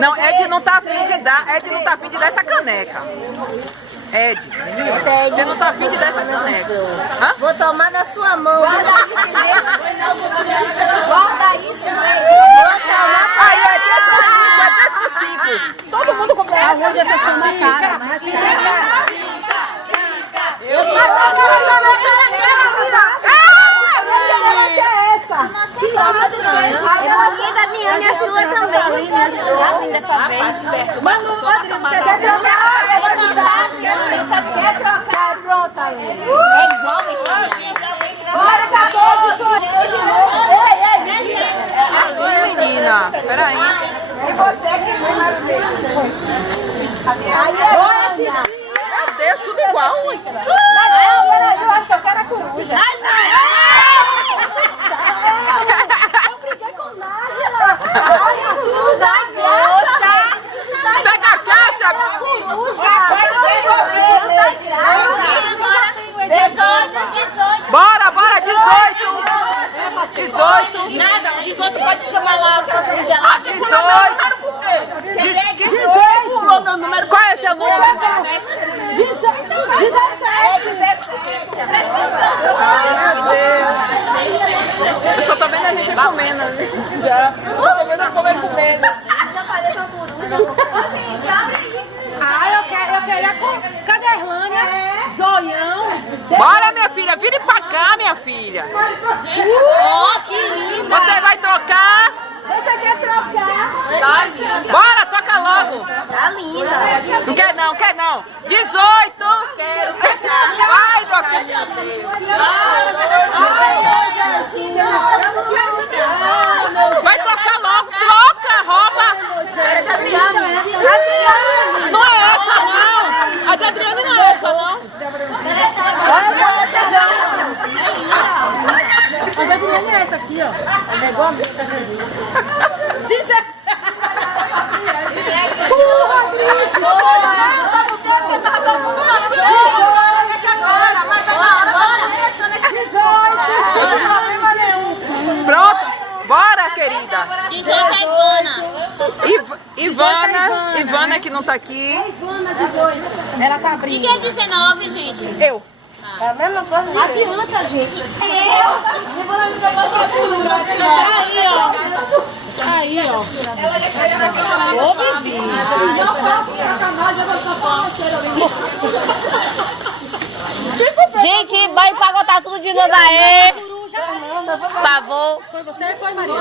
Não, Ed não tá afim de dar, Ed não tá afim de dar essa caneca. Ed, você não tá afim de dar essa caneca. Hã? Vou tomar da sua mão. Guarda isso, Aí é 3 por 5. Todo mundo comprou. A Lúdia fechou uma cara. A minha é sua também. Tá vindo dessa vez. Mas não pode quer trocar? Quer trocar? Pronto, aí. É igual isso. Bora, tá todo. Aí, menina, peraí. E você que vem na frente. Bora, Titi. Meu Deus, tudo igual. Eu acho que eu quero a coruja. Eu briguei com Nájila. Olha, tudo dá graça. Pega a caixa. Bora, bora, 18. 18. Nada, o 18 pode chamar lá. 18. Qual é seu número? 17. Eu só tô vendo a gente comendo ali. Já. Tô vendo a comendo. Eu queria com Caderlânia, Zoião. Bora, minha filha, vire pra cá, minha filha. Oh, que linda. Você vai trocar? Você quer trocar? Tá linda. Bora, troca logo. Tá linda. Não quer não, quer não. 18. Quero. Vai, doutor. Vai trocar logo, troca, rouba. Não é essa não. A da Adriane não é essa não. A da Adriane é essa aqui, ó. É igual a minha. Pronto, bora, querida. 18 é Ivana. Ivana que não tá aqui. Ela tá E abrindo. quem é 19, gente? Eu. É a mesma coisa. Não adianta, gente. Aí, ó. Aí, ó. Ô, Vivi. Gente, vai empacotar tudo de novo aí. Por favor. Foi você ou foi Maria?